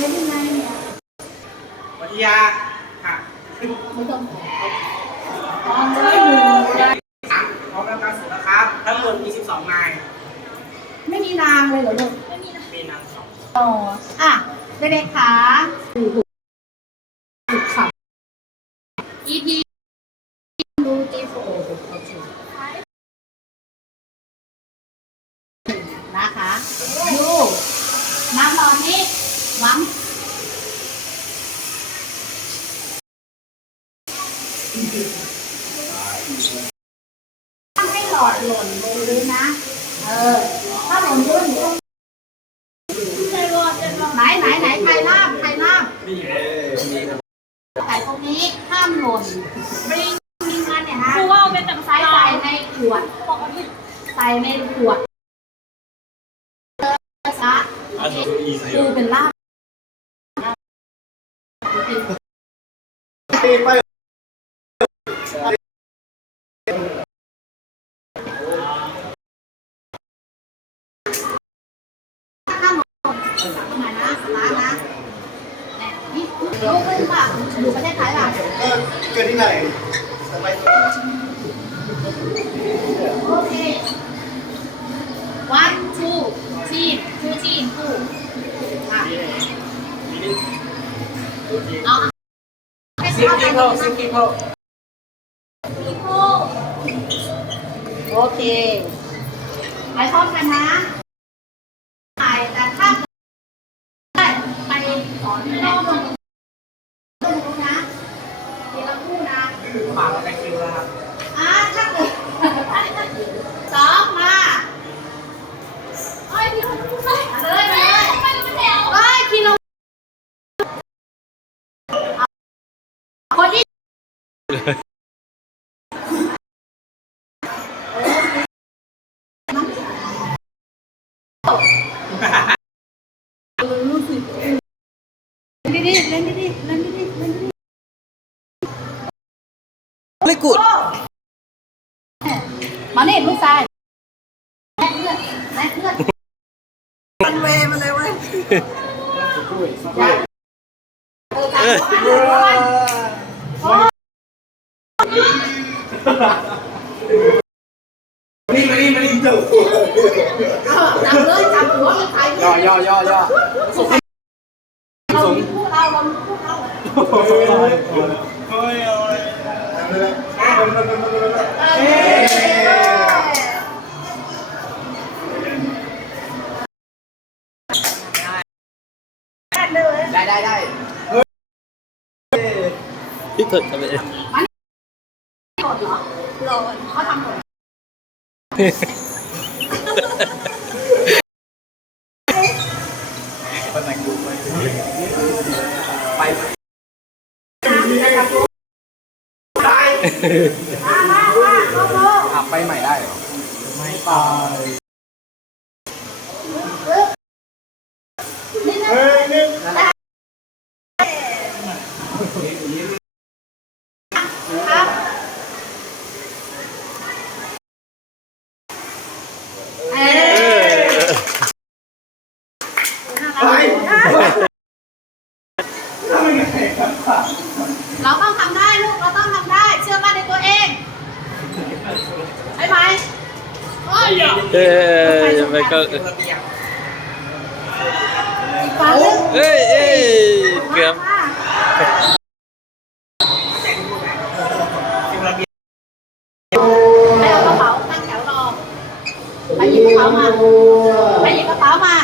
เป็นได้ยังไงเนี่ยวัทยาค่ะไม่ต้องขอตอนเลยหนึ่งสามพร้อมแล้วการสุดนะครับ ทั้งหมดมี12นาย ไม่มีนางเลยเหรอลูกมีนางสองอ๋ออะเด็กๆขาถูกถูกขับ EP ดูจีโฟโอเคนะคะดูน้ำร้อนนี้หวัง ให้หลอดหล่นลงพื้นนะ เออ ถ้าหล่นพื้นหนูต้องไหนไหนไหนใครลาบใครลาบแต่ตรงนี้ห้ามหล่นไม่มีงานเนี่ยนะคือว่าเป็นแต่ภาษาใส่ใส่ในขวดใส่ในขวดซะคือเป็นลาบข้ มานะร้านนะนี่ลูกขึ้นป่ะอยู่ประเทศไทยป่ะเกิดที่ไหนสบายโอเค one two team two team two อะเอาให้ซิงเข้ากิกัโพนซิงกิโพโอเค ไปพร้อมกันนะถ่ายแต่ถ้าได้ไปสอนรอบนึงรู้นะทีละคู่นะ ฝากไปคิวแล้วครับ อะถ้าเกิดสองมา เอ้ยพี่คนพูดเลย มาเลยมาเลย ทำไมเราไม่แถว เฮ้ยคิโลคนที่ เล่นดีๆเล่นดีๆเล่นดีๆเล่นดีไม่กุดมาเนี่ยลูกชายแม่เพื่อนแม่เพื่อนมันเวมันเลยเว้ยเออ การบ้านโอ้ยนี่มานี่มานี่เจ้าเอาจับเลยจับ สุขเราพูดเราเราพูดเราเฮ้ยเอาเลยเอ้ยได้ได้ได้พี่เถิดทำไมหลดเหรอหลดเขาทำหลดคนไหนกูไปไปมามามาโลโลอะไปใหม่ได้เหรอ ไม่ไปนี่นะครั เอ้ยไปก็เอ้ยเอ้ยเกือบไปหยิบกระเป๋ามาไปหยิบกระเป๋ามา